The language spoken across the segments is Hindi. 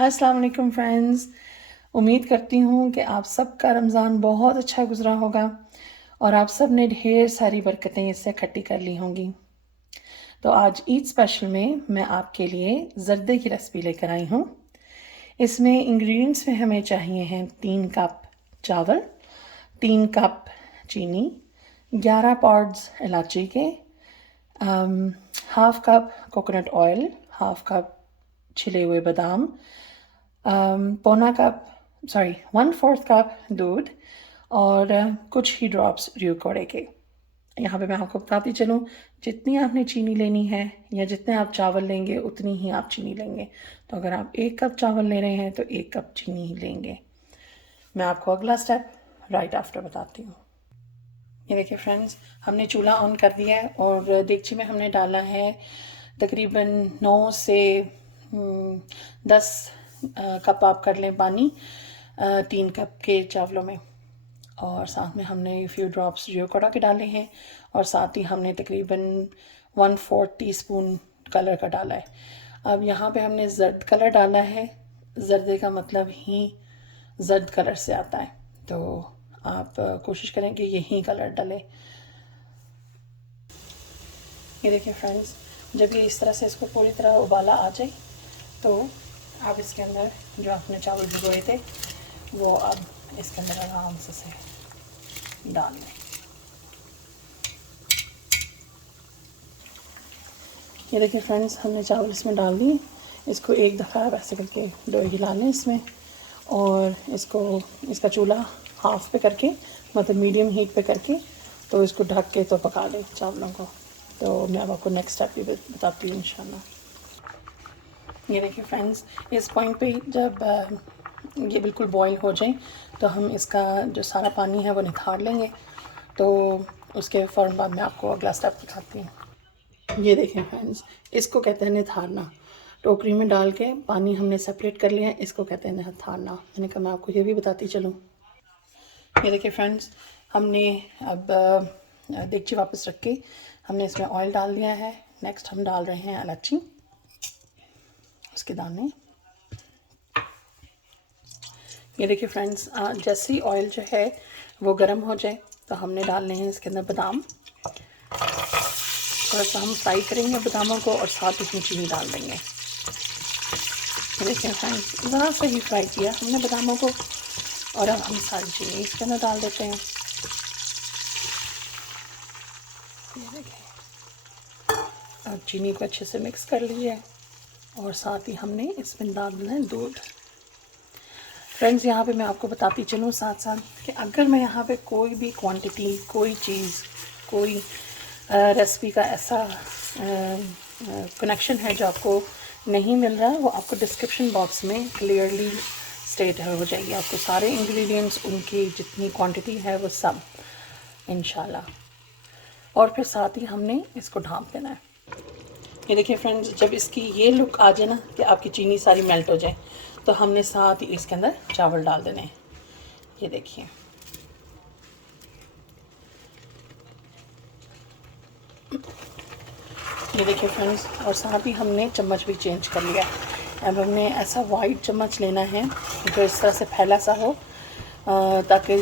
अस्सलाम वालेकुम फ्रेंड्स। उम्मीद करती हूँ कि आप सबका रमज़ान बहुत अच्छा गुज़रा होगा और आप सब ने ढेर सारी बरकतें इससे इकट्ठी कर ली होंगी। तो आज ईद स्पेशल में मैं आपके लिए ज़र्दे की रेसिपी लेकर आई हूँ। इसमें इंग्रेडिएंट्स में हमें चाहिए हैं 3 कप चावल, 3 कप चीनी, 11 पॉड्स इलायची के, half cup coconut oil, half cup छिले हुए बादाम, पौना कप 1/4 कप दूध और कुछ ही ड्रॉप्स ड्यूकोडे के। यहाँ पे मैं आपको बताती चलूँ, जितनी आपने चीनी लेनी है या जितने आप चावल लेंगे उतनी ही आप चीनी लेंगे। तो अगर आप 1 कप चावल ले रहे हैं तो 1 कप चीनी ही लेंगे। मैं आपको अगला स्टेप राइट आफ्टर बताती हूँ। ये देखिए फ्रेंड्स, हमने चूल्हा ऑन कर दिया है और देगची में हमने डाला है तकरीबन 9 से 10 कप आप कर लें पानी 3 कप के चावलों में। और साथ में हमने फ्यू ड्रॉप्स जियोकोड़ा के डाले हैं और साथ ही हमने तकरीबन 1/4 टीस्पून कलर का डाला है। अब यहाँ पे हमने जर्द कलर डाला है। जर्दे का मतलब ही जर्द कलर से आता है, तो आप कोशिश करें कि यही कलर डालें। ये देखिए फ्रेंड्स, जब ये इस तरह से इसको पूरी तरह उबाला आ जाए तो आप इसके अंदर जो आपने चावल भिगोए थे वो अब इसके अंदर आराम से डाल लें। ये देखिए फ्रेंड्स, हमने चावल इसमें डाल दिए। इसको एक दफ़ा ऐसे करके दो हिला लें इसमें और इसका चूल्हा हाफ पे करके, मतलब मीडियम हीट पे करके, तो इसको ढक के तो पका लें चावलों को। तो मैं अब आपको नेक्स्ट स्टेप भी बताती हूँ इंशाल्लाह। ये देखिए फ्रेंड्स, इस पॉइंट पे जब ये बिल्कुल बॉईल हो जाए तो हम इसका जो सारा पानी है वो निथार लेंगे। तो उसके फ़ौरन बाद मैं आपको अगला स्टेप दिखाती हूँ। ये देखें फ्रेंड्स, इसको कहते हैं निथारना। टोकरी में डाल के पानी हमने सेपरेट कर लिया है, इसको कहते हैं निथारना। मैंने कहा मैं आपको ये भी बताती चलूँ। ये देखिए फ्रेंड्स, हमने अब देगची वापस रख के हमने इसमें ऑयल डाल दिया है। नेक्स्ट हम डाल रहे हैं इलायची, उसके दाने। ये देखिए फ्रेंड्स, जैसे ही ऑयल जो है वो गर्म हो जाए तो हमने डालने हैं इसके अंदर बादाम। थोड़ा सा हम फ्राई करेंगे बादामों को और साथ इसमें चीनी डाल देंगे। ये देखिए फ्रेंड्स, ज़रा सा ही फ्राई किया हमने बादामों को और अब हम सारी चीनी इसके अंदर डाल देते हैं। ये देखिए, अब चीनी को अच्छे से मिक्स कर लीजिए और साथ ही हमने इसमें डालना है दूध। फ्रेंड्स, यहाँ पे मैं आपको बताती चलूँ साथ साथ कि अगर मैं यहाँ पे कोई भी क्वांटिटी, कोई चीज़, कोई रेसिपी का ऐसा कनेक्शन है जो आपको नहीं मिल रहा, वो आपको डिस्क्रिप्शन बॉक्स में क्लियरली स्टेट हो जाएगी। आपको सारे इंग्रेडिएंट्स, उनकी जितनी क्वांटिटी है वो सब इंशाल्लाह। और फिर साथ ही हमने इसको ढाँप देना है। ये देखिए फ्रेंड्स, जब इसकी ये लुक आ जाए ना कि आपकी चीनी सारी मेल्ट हो जाए तो हमने साथ ही इसके अंदर चावल डाल देने हैं। ये देखिए, ये देखिए फ्रेंड्स, और साथ ही हमने चम्मच भी चेंज कर लिया। अब हमने ऐसा वाइट चम्मच लेना है जो इस तरह से फैला सा हो, ताकि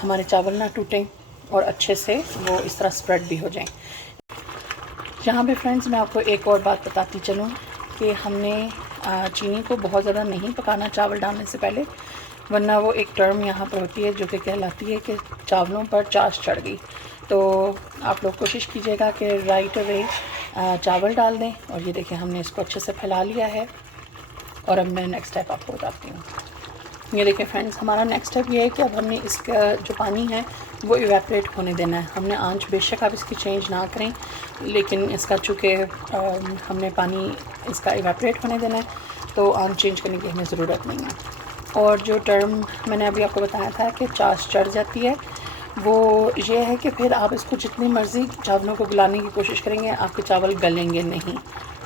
हमारे चावल ना टूटें और अच्छे से वो इस तरह स्प्रेड भी हो जाएं। यहाँ पे फ्रेंड्स, मैं आपको एक और बात बताती चलूँ कि हमने चीनी को बहुत ज़्यादा नहीं पकाना चावल डालने से पहले, वरना वो एक टर्म यहाँ पर होती है जो कि कहलाती है कि चावलों पर चाश चढ़ गई। तो आप लोग कोशिश कीजिएगा कि राइट अवे चावल डाल दें। और ये देखिए, हमने इसको अच्छे से फैला लिया है और अब मैं नेक्स्ट स्टेप आपको बताती हूँ। ये देखिए फ्रेंड्स, हमारा नेक्स्ट स्टेप ये है कि अब हमने इसका जो पानी है वो इवेपोरेट होने देना है। हमने आंच बेशक आप इसकी चेंज ना करें, लेकिन इसका चूँकि हमने पानी इसका इवेपोरेट होने देना है तो आंच चेंज करने की हमें ज़रूरत नहीं है। और जो टर्म मैंने अभी आपको बताया था कि चाश चढ़ जाती है, वो ये है कि फिर आप इसको जितनी मर्ज़ी चावलों को गलाने की कोशिश करेंगे, आपके चावल गलेंगे नहीं।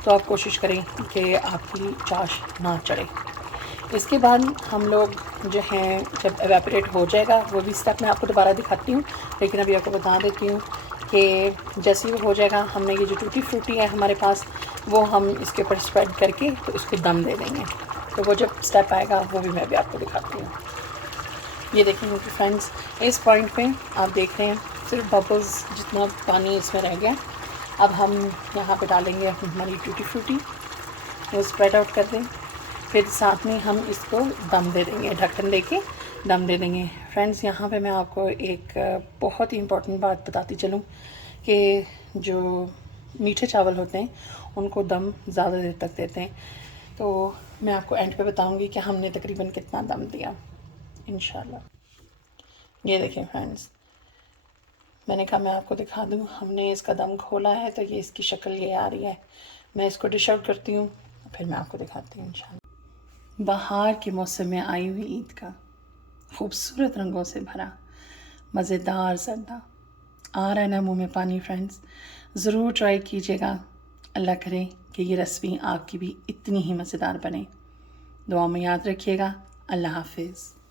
तो आप कोशिश करें कि आपकी चाश ना चढ़े। इसके बाद हम लोग जो हैं, जब एवेपोरेट हो जाएगा, वो भी स्टेप मैं आपको दोबारा दिखाती हूँ, लेकिन अभी आपको बता देती हूँ कि जैसे ही वो हो जाएगा, हमने ये जो टूटी फ्रूटी है हमारे पास, वो हम इसके ऊपर स्प्रेड करके तो इसको दम दे देंगे। तो वो जब स्टेप आएगा वो भी मैं भी आपको दिखाती हूँ। ये देखेंगे कि फ्रेंड्स इस पॉइंट पे आप देख रहे हैं सिर्फ बबल्स जितना पानी इसमें रह गया। अब हम यहाँ पे डालेंगे हमारी टूटी फ्रूटी, वो स्प्रेड आउट कर दें। फिर साथ में हम इसको दम दे देंगे, ढक्कन देके दम दे देंगे। फ्रेंड्स यहाँ पे मैं आपको एक बहुत ही इम्पोर्टेंट बात बताती चलूँ कि जो मीठे चावल होते हैं उनको दम ज़्यादा देर तक देते हैं, तो मैं आपको एंड पे बताऊँगी कि हमने तकरीबन कितना दम दिया इंशाल्लाह। ये देखें फ्रेंड्स, मैंने कहा मैं आपको दिखा दूँ, हमने इसका दम खोला है तो ये इसकी शक्ल ये आ रही है। मैं इसको डिश आउट करती हूँ, फिर मैं आपको दिखाती हूँ इंशाल्लाह। बाहर के मौसम में आई हुई ईद का खूबसूरत रंगों से भरा मज़ेदार ज़र्दा आ रहा है ना मुँह में पानी। फ्रेंड्स ज़रूर ट्राई कीजिएगा। अल्लाह करे कि ये रेसिपी आपकी भी इतनी ही मज़ेदार बने। दुआ में याद रखिएगा। अल्लाह हाफिज़।